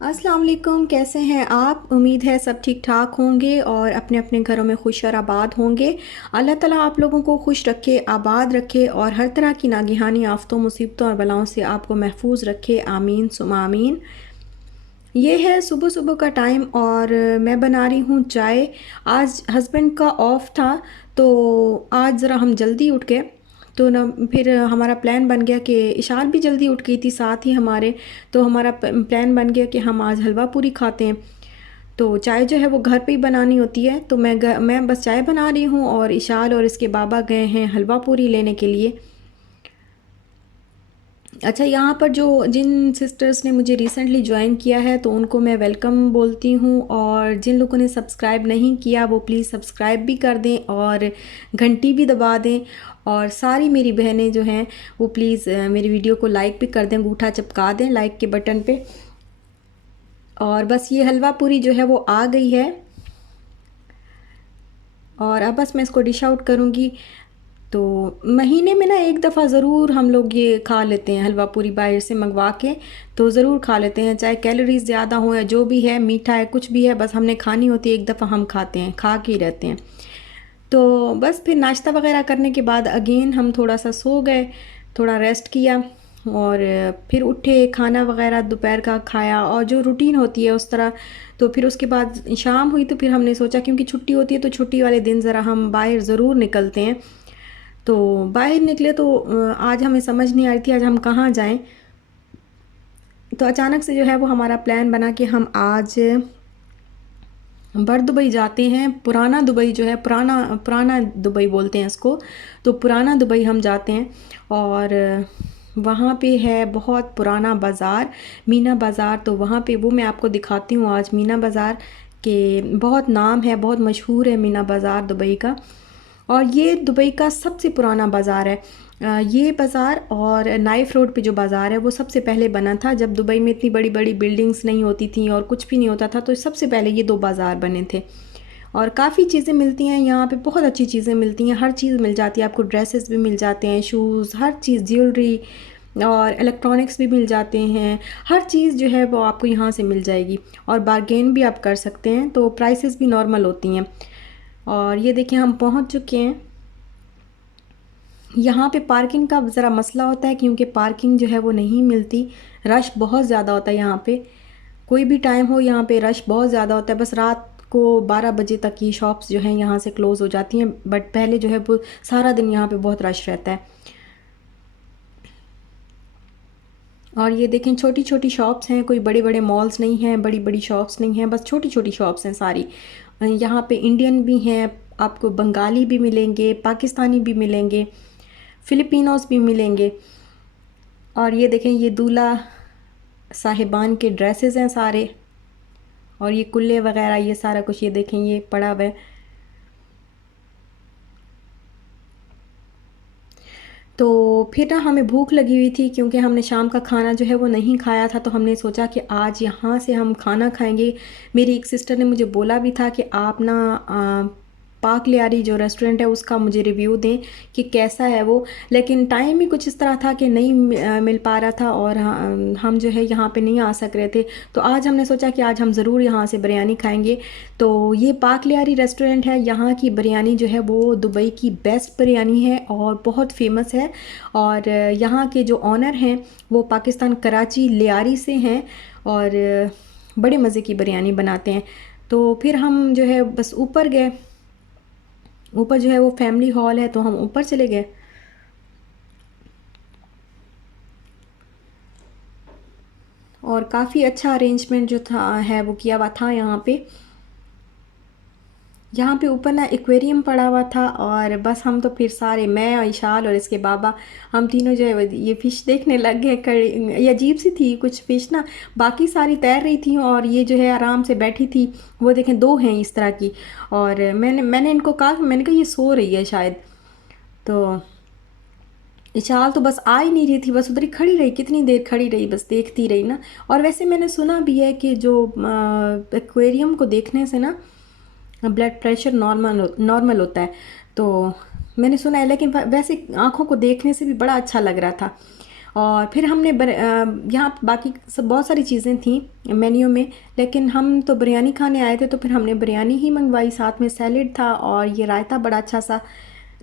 अस्सलाम वालेकुम, कैसे हैं आप? उम्मीद है सब ठीक ठाक होंगे और अपने अपने घरों में खुश और आबाद होंगे। अल्लाह ताला आप लोगों को खुश रखे, आबाद रखे और हर तरह की नागहानी आफ़तों, मुसीबतों और बलाओं से आपको महफूज रखे। आमीन सुमा आमीन। ये है सुबह सुबह का टाइम और मैं बना रही हूँ चाय। आज हस्बैंड का ऑफ था, तो आज ज़रा हम जल्दी उठ गए। तो ना फिर हमारा प्लान बन गया कि इशान भी जल्दी उठ गई थी साथ ही हमारे। तो हमारा प्लान बन गया कि हम आज हलवा पूरी खाते हैं। तो चाय जो है वो घर पे ही बनानी होती है, तो मैं बस चाय बना रही हूँ और इशाल और इसके बाबा गए हैं हलवा पूरी लेने के लिए। अच्छा, यहाँ पर जो जिन सिस्टर्स ने मुझे रिसेंटली ज्वाइन किया है तो उनको मैं वेलकम बोलती हूँ, और जिन लोगों ने सब्सक्राइब नहीं किया वो प्लीज़ सब्सक्राइब भी कर दें और घंटी भी दबा दें। और सारी मेरी बहनें जो हैं वो प्लीज़ मेरी वीडियो को लाइक भी कर दें, अंगूठा चिपका दें लाइक के बटन पे। और बस ये हलवा पूरी जो है वो आ गई है, और अब बस मैं इसको डिश आउट करूँगी। तो महीने में ना एक दफ़ा ज़रूर हम लोग ये खा लेते हैं हलवा पूरी बाहर से मंगवा के। तो ज़रूर खा लेते हैं, चाहे कैलोरीज़ ज़्यादा हो या जो भी है, मीठा है कुछ भी है, बस हमने खानी होती है एक दफ़ा, हम खाते हैं, खा के ही रहते हैं। तो बस फिर नाश्ता वगैरह करने के बाद अगेन हम थोड़ा सा सो गए, थोड़ा रेस्ट किया और फिर उठे, खाना वगैरह दोपहर का खाया और जो रूटीन होती है उस तरह। तो फिर उसके बाद शाम हुई तो फिर हमने सोचा क्योंकि छुट्टी होती है तो छुट्टी वाले दिन ज़रा हम बाहर ज़रूर निकलते हैं। तो बाहर निकले तो आज हमें समझ नहीं आ रही थी आज हम कहाँ जाएं। तो अचानक से जो है वो हमारा प्लान बना कि हम आज बर दुबई जाते हैं। पुराना दुबई जो है, पुराना पुराना दुबई बोलते हैं इसको। तो पुराना दुबई हम जाते हैं और वहाँ पे है बहुत पुराना बाज़ार, मीना बाज़ार। तो वहाँ पे वो मैं आपको दिखाती हूँ आज मीना बाज़ार के। बहुत नाम है, बहुत मशहूर है मीना बाज़ार दुबई का, और ये दुबई का सबसे पुराना बाज़ार है। ये बाज़ार और नाइफ रोड पे जो बाज़ार है वो सबसे पहले बना था, जब दुबई में इतनी बड़ी बड़ी बिल्डिंग्स नहीं होती थी और कुछ भी नहीं होता था, तो सबसे पहले ये दो बाज़ार बने थे। और काफ़ी चीज़ें मिलती हैं यहाँ पे, बहुत अच्छी चीज़ें मिलती हैं, हर चीज़ मिल जाती है आपको, ड्रेसेस भी मिल जाते हैं, शूज़, हर चीज़, ज्वेलरी और इलेक्ट्रॉनिक्स भी मिल जाते हैं। हर चीज़ जो है वो आपको यहाँ से मिल जाएगी, और बार्गेन भी आप कर सकते हैं, तो प्राइसेस भी नॉर्मल होती हैं। और ये देखिए हम पहुँच चुके हैं। यहाँ पे पार्किंग का ज़रा मसला होता है क्योंकि पार्किंग जो है वो नहीं मिलती, रश बहुत ज़्यादा होता है यहाँ पे। कोई भी टाइम हो यहाँ पे रश बहुत ज़्यादा होता है। बस रात को 12 बजे तक ये शॉप्स जो हैं यहाँ से क्लोज़ हो जाती हैं, बट पहले जो है वो सारा दिन यहाँ पे बहुत रश रहता है। और ये देखें छोटी छोटी शॉप्स हैं, कोई बड़े बड़े मॉल्स नहीं हैं, बड़ी बड़ी शॉप्स नहीं हैं, बस छोटी छोटी शॉप्स हैं सारी। यहाँ पे इंडियन भी हैं, आपको बंगाली भी मिलेंगे, पाकिस्तानी भी मिलेंगे, फ़िलिपिनोस भी मिलेंगे। और ये देखें ये दूल्हा साहिबान के ड्रेसेस हैं सारे, और ये कुल्ले वगैरह ये सारा कुछ ये देखें ये पड़ा हुआ है। तो फिर ना हमें भूख लगी हुई थी क्योंकि हमने शाम का खाना जो है वो नहीं खाया था, तो हमने सोचा कि आज यहाँ से हम खाना खाएंगे। मेरी एक सिस्टर ने मुझे बोला भी था कि आप ना पाक लियारी जो रेस्टोरेंट है उसका मुझे रिव्यू दें कि कैसा है वो, लेकिन टाइम ही कुछ इस तरह था कि नहीं मिल पा रहा था, और हम जो है यहाँ पे नहीं आ सक रहे थे। तो आज हमने सोचा कि आज हम ज़रूर यहाँ से बिरयानी खाएंगे। तो ये पाक लियारी रेस्टोरेंट है, यहाँ की बिरयानी जो है वो दुबई की बेस्ट बिरयानी है और बहुत फेमस है। और यहाँ के जो ऑनर हैं वो पाकिस्तान कराची लियारी से हैं, और बड़े मज़े की बिरयानी बनाते हैं। तो फिर हम जो है बस ऊपर गए, ऊपर जो है वो फैमिली हॉल है, तो हम ऊपर चले गए। और काफ़ी अच्छा अरेंजमेंट जो था है वो किया हुआ था यहाँ पे। यहाँ पे ऊपर ना एक्वेरियम पड़ा हुआ था, और बस हम तो फिर सारे, मैं और इशाल और इसके बाबा, हम तीनों जो है ये फ़िश देखने लग गए। ये अजीब सी थी कुछ फ़िश ना, बाकी सारी तैर रही थी और ये जो है आराम से बैठी थी। वो देखें दो हैं इस तरह की, और मैंने मैंने इनको कहा, मैंने कहा ये सो रही है शायद। तो इशाल तो बस आ ही नहीं रही थी, बस उधर ही खड़ी रही, कितनी देर खड़ी रही, बस देखती रही ना। और वैसे मैंने सुना भी है कि जो एक्वेरियम को देखने से ना ब्लड प्रेशर नॉर्मल नॉर्मल होता है। तो मैंने सुना है, लेकिन वैसे आँखों को देखने से भी बड़ा अच्छा लग रहा था। और फिर हमने यहाँ बाकी सब बहुत सारी चीज़ें थी मेन्यू में, लेकिन हम तो बिरयानी खाने आए थे तो फिर हमने बिरयानी ही मंगवाई। साथ में सैलेड था और ये रायता, बड़ा अच्छा सा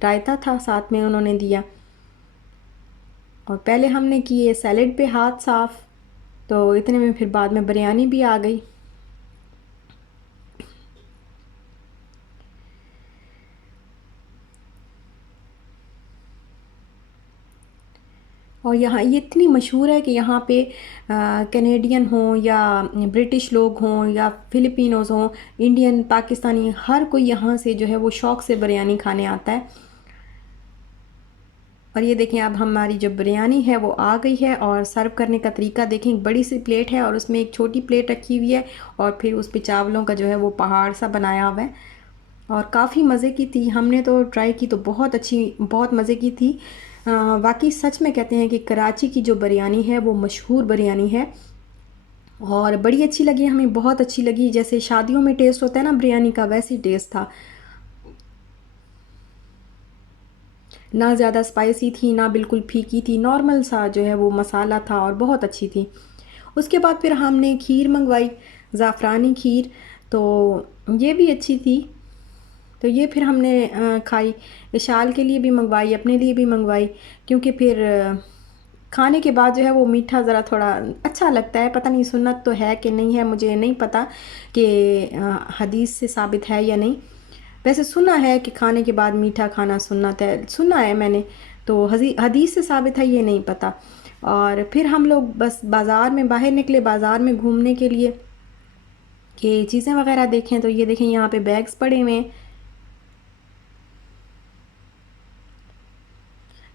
रायता था साथ में उन्होंने दिया। और पहले हमने किए सैलेड पे हाथ साफ़, तो इतने में फिर बाद में बिरयानी भी आ गई। और यहाँ ये इतनी मशहूर है कि यहाँ पे कैनेडियन हों या ब्रिटिश लोग हों या फिलिपिनोज़ हों, इंडियन, पाकिस्तानी, हर कोई यहाँ से जो है वो शौक़ से बिरयानी खाने आता है। और ये देखें अब हमारी जो बिरयानी है वो आ गई है। और सर्व करने का तरीका देखें, एक बड़ी सी प्लेट है और उसमें एक छोटी प्लेट रखी हुई है और फिर उस पे चावलों का जो है वो पहाड़ सा बनाया हुआ है। और काफ़ी मज़े की थी, हमने तो ट्राई की तो बहुत अच्छी, बहुत मज़े की थी। वाकई सच में कहते हैं कि कराची की जो बिरयानी है वो मशहूर बिरयानी है और बड़ी अच्छी लगी हमें, बहुत अच्छी लगी। जैसे शादियों में टेस्ट होता है ना बिरयानी का, वैसे ही टेस्ट था। ना ज़्यादा स्पाइसी थी ना बिल्कुल फीकी थी, नॉर्मल सा जो है वो मसाला था और बहुत अच्छी थी। उसके बाद फिर हमने खीर मंगवाई, ज़ाफ़रानी खीर, तो ये भी अच्छी थी। तो ये फिर हमने खाई। विशाल के लिए भी मंगवाई, अपने लिए भी मंगवाई, क्योंकि फिर खाने के बाद जो है वो मीठा ज़रा थोड़ा अच्छा लगता है। पता नहीं सुन्नत तो है कि नहीं है, मुझे नहीं पता कि हदीस से साबित है या नहीं। वैसे सुना है कि खाने के बाद मीठा खाना सुन्नत है, सुना है मैंने, तो हदीस से साबित है ये नहीं पता। और फिर हम लोग बस बाज़ार में बाहर निकले, बाज़ार में घूमने के लिए कि चीज़ें वगैरह देखें। तो ये देखें यहाँ पे बैग्स पड़े हुए हैं।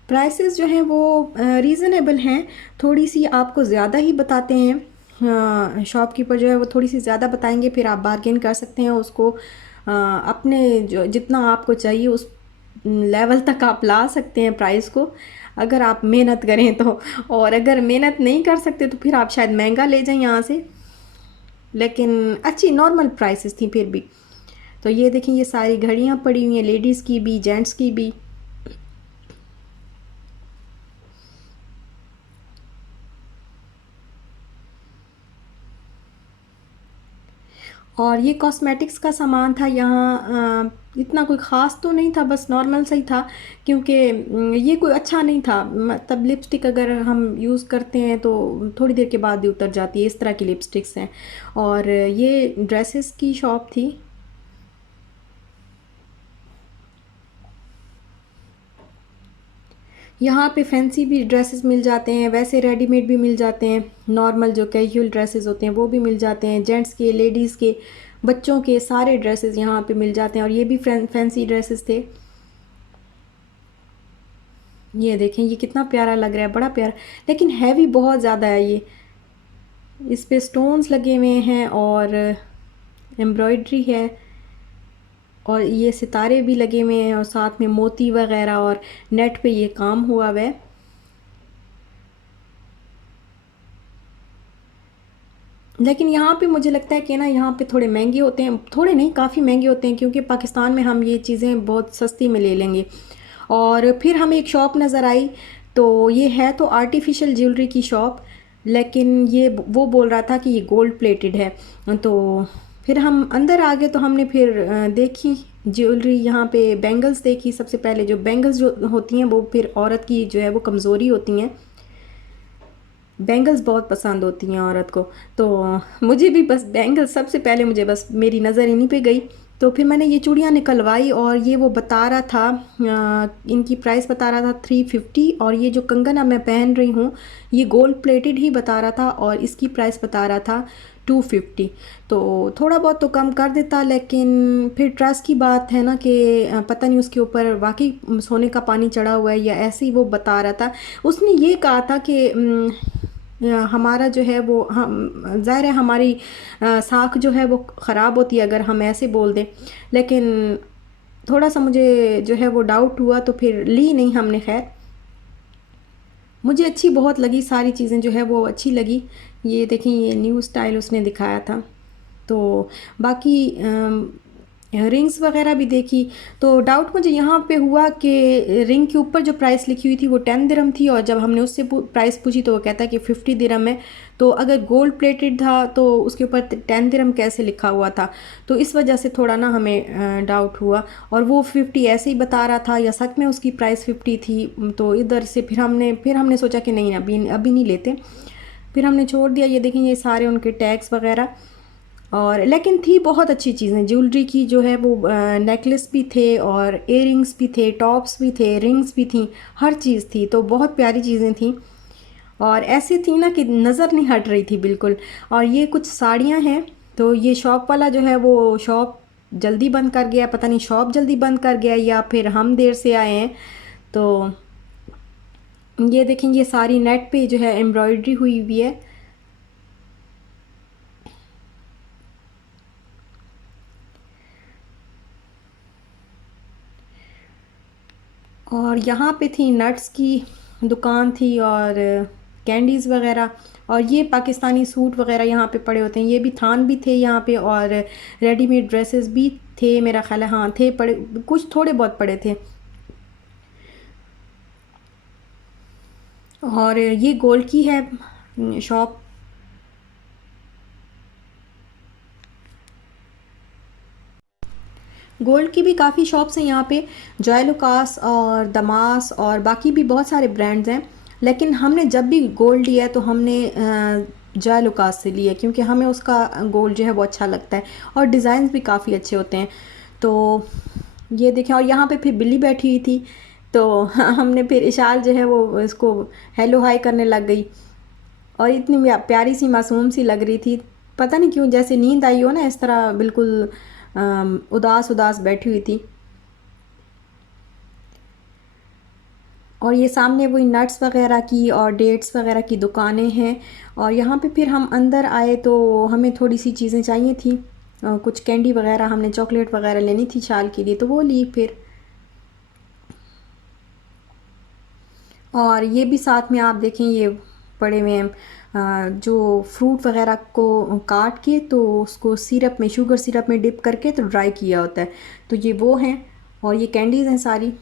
प्राइसेस जो हैं वो रीज़नेबल हैं, थोड़ी सी आपको ज़्यादा ही बताते हैं। शॉपकीपर जो है वो थोड़ी सी ज़्यादा बताएंगे, फिर आप बार्गेन कर सकते हैं उसको। अपने जो जितना आपको चाहिए उस लेवल तक आप ला सकते हैं प्राइस को, अगर आप मेहनत करें तो। और अगर मेहनत नहीं कर सकते तो फिर आप शायद महंगा ले जाएं यहाँ से, लेकिन अच्छी नॉर्मल प्राइसेस थी फिर भी। तो ये देखें, ये सारी घड़ियाँ पड़ी हुई हैं, लेडीज़ की भी जेंट्स की भी। और ये कॉस्मेटिक्स का सामान था यहाँ। इतना कोई ख़ास तो नहीं था, बस नॉर्मल सा ही था, क्योंकि ये कोई अच्छा नहीं था। मतलब लिपस्टिक अगर हम यूज़ करते हैं तो थोड़ी देर के बाद ही उतर जाती है, इस तरह की लिपस्टिक्स हैं। और ये ड्रेसेस की शॉप थी। यहाँ पे फैंसी भी ड्रेसेस मिल जाते हैं, वैसे रेडीमेड भी मिल जाते हैं, नॉर्मल जो कैजुअल ड्रेसेस होते हैं वो भी मिल जाते हैं, जेंट्स के, लेडीज़ के, बच्चों के सारे ड्रेसेस यहाँ पे मिल जाते हैं। और ये भी फैंसी ड्रेसेस थे। ये देखें, ये कितना प्यारा लग रहा है, बड़ा प्यारा, लेकिन हैवी बहुत ज़्यादा है ये। इस पे स्टोन्स लगे हुए हैं और एम्ब्रॉयडरी है और ये सितारे भी लगे हुए हैं और साथ में मोती वगैरह और नेट पे ये काम हुआ हुआ है। लेकिन यहाँ पे मुझे लगता है कि ना यहाँ पे थोड़े महंगे होते हैं, थोड़े नहीं काफ़ी महंगे होते हैं, क्योंकि पाकिस्तान में हम ये चीज़ें बहुत सस्ती में ले लेंगे। और फिर हमें एक शॉप नज़र आई, तो ये है तो आर्टिफिशियल ज्वेलरी की शॉप, लेकिन ये वो बोल रहा था कि ये गोल्ड प्लेटेड है। तो फिर हम अंदर आ गए, तो हमने फिर देखी ज्वेलरी, यहाँ पे बैंगल्स देखी। सबसे पहले जो बैंगल्स जो होती हैं वो फिर औरत की जो है वो कमज़ोरी होती हैं, बैंगल्स बहुत पसंद होती हैं औरत को। तो मुझे भी बस बैंगल्स, सबसे पहले मुझे बस मेरी नज़र इन्हीं पे गई। तो फिर मैंने ये चूड़ियाँ निकलवाई और ये वो बता रहा था, इनकी प्राइस बता रहा था 350। और ये जो कंगन अब मैं पहन रही हूँ ये गोल्ड प्लेटेड ही बता रहा था और इसकी प्राइस बता रहा था 250। तो थोड़ा बहुत तो कम कर देता, लेकिन फिर ट्रस्ट की बात है ना कि पता नहीं उसके ऊपर वाकई सोने का पानी चढ़ा हुआ है या ऐसे ही वो बता रहा था। उसने ये कहा था कि हमारा जो है वो, हम ज़ाहिर है हमारी साख जो है वो ख़राब होती है अगर हम ऐसे बोल दें, लेकिन थोड़ा सा मुझे जो है वो डाउट हुआ तो फिर ली नहीं हमने। खैर मुझे अच्छी बहुत लगी, सारी चीज़ें जो है वो अच्छी लगी। ये देखें, ये न्यू स्टाइल उसने दिखाया था। तो बाकी रिंग्स वगैरह भी देखी। तो डाउट मुझे यहाँ पे हुआ कि रिंग के ऊपर जो प्राइस लिखी हुई थी वो 10 दिरहम थी, और जब हमने उससे प्राइस पूछी तो वो कहता है कि 50 दिरहम है। तो अगर गोल्ड प्लेटेड था तो उसके ऊपर 10 दिरहम कैसे लिखा हुआ था? तो इस वजह से थोड़ा ना हमें डाउट हुआ। और वो 50 ऐसे ही बता रहा था या सच में उसकी प्राइस 50 थी? तो इधर से फिर हमने सोचा कि नहीं, अभी अभी नहीं लेते। फिर हमने छोड़ दिया। ये देखें, ये सारे उनके टैग्स वगैरह। और लेकिन थी बहुत अच्छी चीज़ें ज्वेलरी की जो है वो, नेकलेस भी थे और इयररिंग्स भी थे, टॉप्स भी थे, रिंग्स भी थी, हर चीज़ थी। तो बहुत प्यारी चीज़ें थी और ऐसी थी ना कि नज़र नहीं हट रही थी बिल्कुल। और ये कुछ साड़ियाँ हैं। तो ये शॉप वाला जो है वो शॉप जल्दी बंद कर गया, पता नहीं शॉप जल्दी बंद कर गया या फिर हम देर से आए हैं। तो ये देखें, ये सारी नेट पे जो है एम्ब्रॉयडरी हुई हुई है। और यहाँ पे थी नट्स की दुकान थी और कैंडीज़ वगैरह। और ये पाकिस्तानी सूट वगैरह यहाँ पे पड़े होते हैं। ये भी थान भी थे यहाँ पे और रेडीमेड ड्रेसेस भी थे, मेरा ख्याल है। हाँ थे, पड़े कुछ थोड़े बहुत पड़े थे। और ये गोल्ड की है शॉप। गोल्ड की भी काफ़ी शॉप्स हैं यहाँ पे, जॉयलुकास और दमास और बाकी भी बहुत सारे ब्रांड्स हैं। लेकिन हमने जब भी गोल्ड लिया है तो हमने जॉयलुकास से लिया है, क्योंकि हमें उसका गोल्ड जो है वो अच्छा लगता है और डिज़ाइन भी काफ़ी अच्छे होते हैं। तो ये देखें, और यहाँ पे फिर बिल्ली बैठी हुई थी। तो हमने फिर इशाल जो है वो इसको हेलो हाय करने लग गई और इतनी प्यारी सी मासूम सी लग रही थी। पता नहीं क्यों, जैसे नींद आई हो ना, इस तरह बिल्कुल उदास उदास बैठी हुई थी। और ये सामने वही नट्स वगैरह की और डेट्स वगैरह की दुकानें हैं। और यहाँ पे फिर हम अंदर आए तो हमें थोड़ी सी चीज़ें चाहिए थी, कुछ कैंडी वगैरह, हमने चॉकलेट वगैरह लेनी थी शाल के लिए, तो वो ली फिर। और ये भी साथ में आप देखें, ये पड़े हुए हैं जो फ्रूट वगैरह को काट के तो उसको सिरप में, शुगर सिरप में डिप करके तो ड्राई किया होता है। तो ये वो हैं। और ये कैंडीज़ हैं सारी।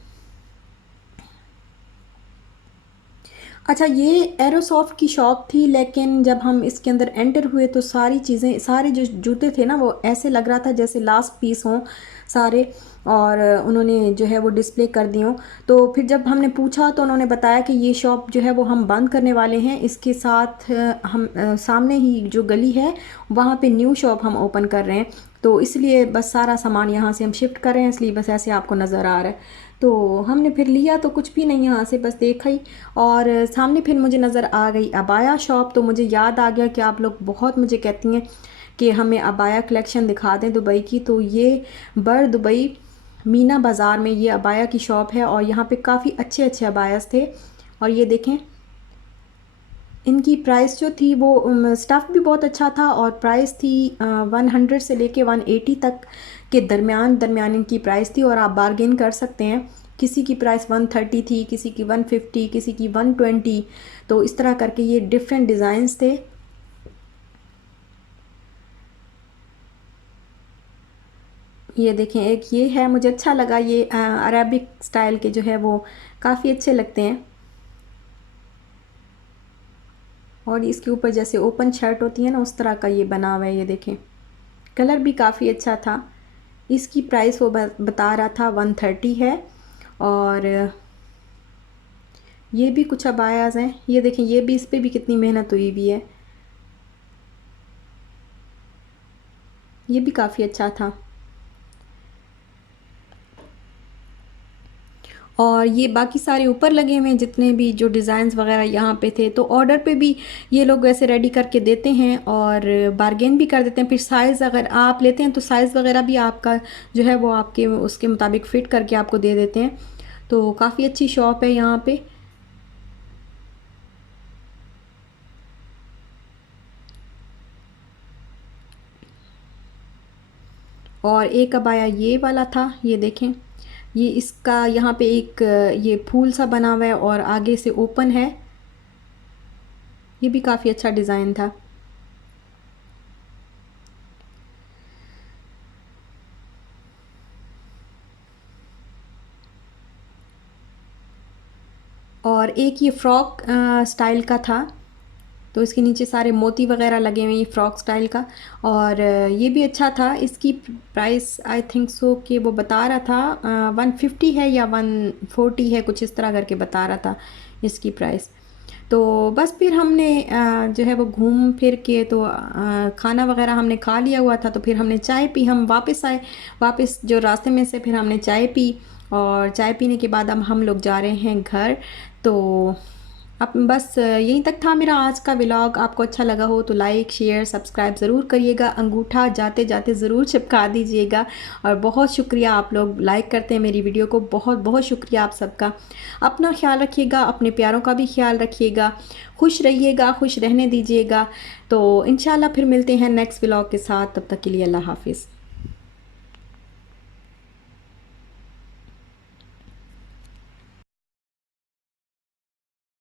अच्छा, ये एरोसॉफ्ट की शॉप थी, लेकिन जब हम इसके अंदर एंटर हुए तो सारी चीज़ें, सारे जो जूते थे ना वो ऐसे लग रहा था जैसे लास्ट पीस हों सारे। और उन्होंने जो है वो डिस्प्ले कर दिए हों। तो फिर जब हमने पूछा तो उन्होंने बताया कि ये शॉप जो है वो हम बंद करने वाले हैं, इसके साथ हम सामने ही जो गली है वहाँ पे न्यू शॉप हम ओपन कर रहे हैं। तो इसलिए बस सारा सामान यहाँ से हम शिफ्ट कर रहे हैं, इसलिए बस ऐसे आपको नज़र आ रहा है। तो हमने फिर लिया तो कुछ भी नहीं यहाँ से, बस देखा ही। और सामने फिर मुझे नज़र आ गई अबाया शॉप। तो मुझे याद आ गया कि आप लोग बहुत मुझे कहती हैं कि हमें अबाया कलेक्शन दिखा दें दुबई की। तो ये बर दुबई मीना बाज़ार में ये अबाया की शॉप है और यहाँ पे काफ़ी अच्छे अच्छे अबायास थे। और ये देखें, इनकी प्राइस जो थी वो स्टफ़ भी बहुत अच्छा था और प्राइस थी 100 से लेके 180 तक के दरमियान दरमियान इनकी प्राइस थी। और आप बारगेन कर सकते हैं। किसी की प्राइस 130 थी, किसी की 150, किसी की 120। तो इस तरह करके ये डिफरेंट डिज़ाइंस थे। ये देखें, एक ये है, मुझे अच्छा लगा ये अरेबिक स्टाइल के जो है वो काफ़ी अच्छे लगते हैं। और इसके ऊपर जैसे ओपन शर्ट होती है ना, उस तरह का ये बना हुआ है। ये देखें, कलर भी काफ़ी अच्छा था। इसकी प्राइस वो बता रहा था 130 है। और ये भी कुछ अबायाज़ हैं। ये देखें, ये भी, इस पे भी कितनी मेहनत हुई हुई है। ये भी काफ़ी अच्छा था। और ये बाकी सारे ऊपर लगे हुए हैं जितने भी जो डिज़ाइंस वगैरह यहाँ पे थे। तो ऑर्डर पे भी ये लोग वैसे रेडी करके देते हैं और बारगेन भी कर देते हैं। फिर साइज़ अगर आप लेते हैं तो साइज़ वगैरह भी आपका जो है वो आपके उसके मुताबिक फ़िट करके आपको दे देते हैं। तो काफ़ी अच्छी शॉप है यहाँ पे। और एक अबाया ये वाला था, ये देखें। ये इसका यहाँ पे एक ये फूल सा बना हुआ है और आगे से ओपन है। ये भी काफ़ी अच्छा डिज़ाइन था। और एक ये फ़्रॉक स्टाइल का था, तो इसके नीचे सारे मोती वगैरह लगे हुए हैं, ये फ़्रॉक स्टाइल का। और ये भी अच्छा था। इसकी प्राइस आई थिंक सो कि वो बता रहा था 150 है या 140 है, कुछ इस तरह करके बता रहा था इसकी प्राइस। तो बस फिर हमने जो है वो घूम फिर के तो खाना वगैरह हमने खा लिया हुआ था, तो फिर हमने चाय पी, हम वापस आए। वापस जो रास्ते में से फिर हमने चाय पी, और चाय पीने के बाद अब हम लोग जा रहे हैं घर। तो अब बस यहीं तक था मेरा आज का व्लॉग। आपको अच्छा लगा हो तो लाइक शेयर सब्सक्राइब ज़रूर करिएगा, अंगूठा जाते जाते ज़रूर चिपका दीजिएगा। और बहुत शुक्रिया, आप लोग लाइक करते हैं मेरी वीडियो को, बहुत बहुत शुक्रिया आप सबका। अपना ख्याल रखिएगा, अपने प्यारों का भी ख्याल रखिएगा, खुश रहिएगा, खुश रहने दीजिएगा। तो इंशाल्लाह फिर मिलते हैं नेक्स्ट व्लॉग के साथ, तब तक के लिए अल्लाह हाफिज़।